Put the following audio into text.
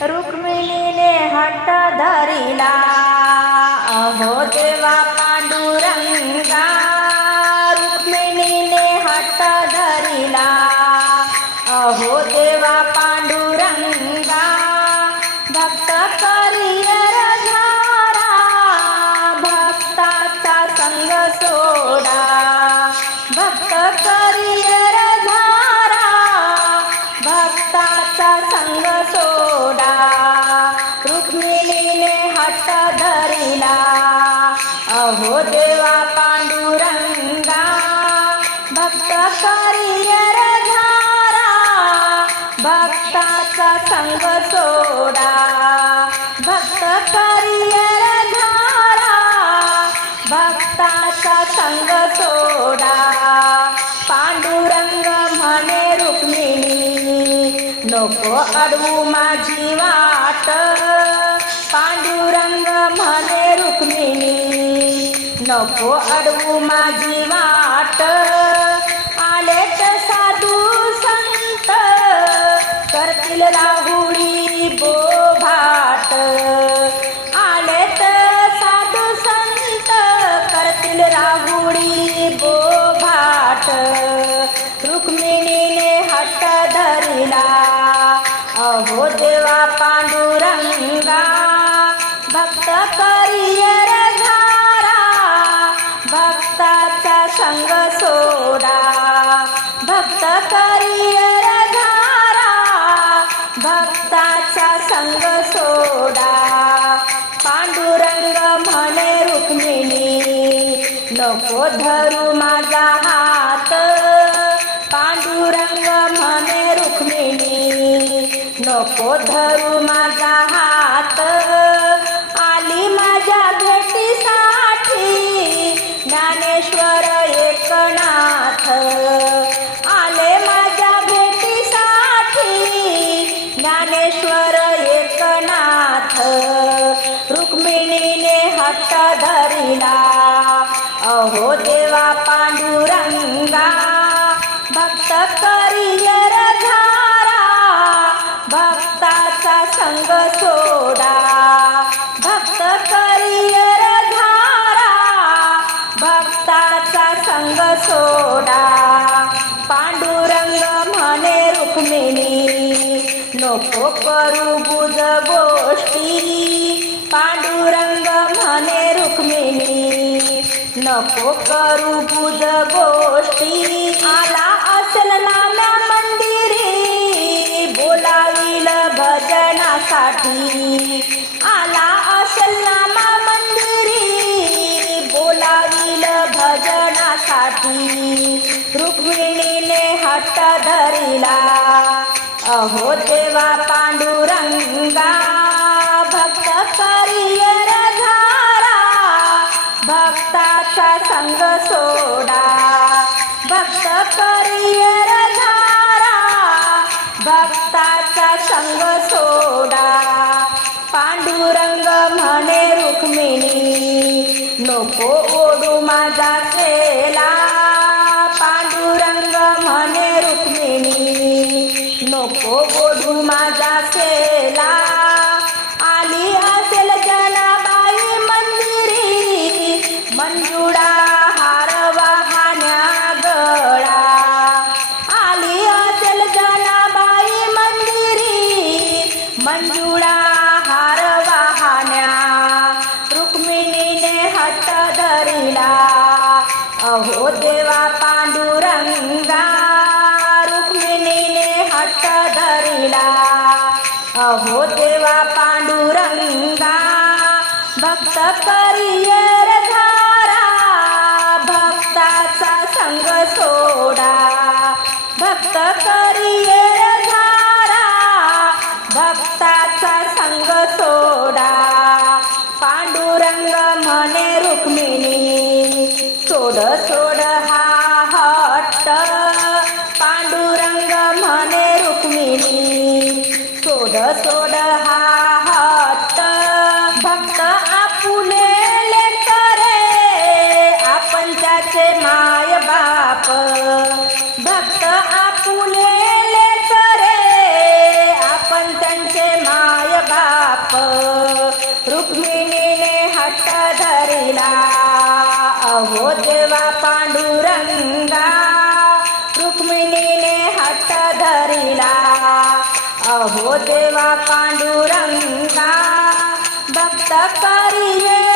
रुक्मिणीने हट्ट धरिला भक्ताचा संग सोडा. भक्त करियर झारा भक्ताचा संग सोडा. पांडुरंग म्हणे रुक्मिणी नको अडवू माझी वाट. पांडुरंग म्हणे रुक्मिणी नको अडवू माझी वाट. करतील बो भाट आलेत साधू संत करतील राहुडी बोभाट. रुक्मी धरू माझा हात. पांडुरंग म्हणे रुक्मिणी नको धरू माझा हात. आली माझ्या भेटीसाठी ज्ञानेश्वर एकनाथ. आले माझ्या भेटीसाठी ज्ञानेश्वर एकनाथ. रुक्मिणीने हट्ट धरिला. अहो देवा पांडुरंगा भक्त करियर धारा भक्ताचा संग सोडा. भक्त करियर धारा भक्ताचा संग सोडा. पांडुरंग म्हणे रुक्मिणी नको करू नको करू बुध गोष्टी. आला असल नाना मंदिरी बोलावील भजनासाठी. आला असल नामा मंदिरी बोलावील भजनासाठी. रुक्मिणीने हट्ट धरिला. अहो देवा पांडुरंगा भक्ताचा संग सोडा. भक्त करियर धारा भक्ताचा संग सोडा. पांडुरंग म्हणे रुक्मिणी नको ओढू माझा केला पांडुरंग म्हणे रुक्मिणी नको ओढू माझा केला अहो देवा पांडुरंगा भक्त करियर धारा भक्ताचा संग सोडा. भक्त पांडुरंगा रुक्मिणीने हट्ट धरिला. अहो देवा पांडुरंगा भक्त करिये.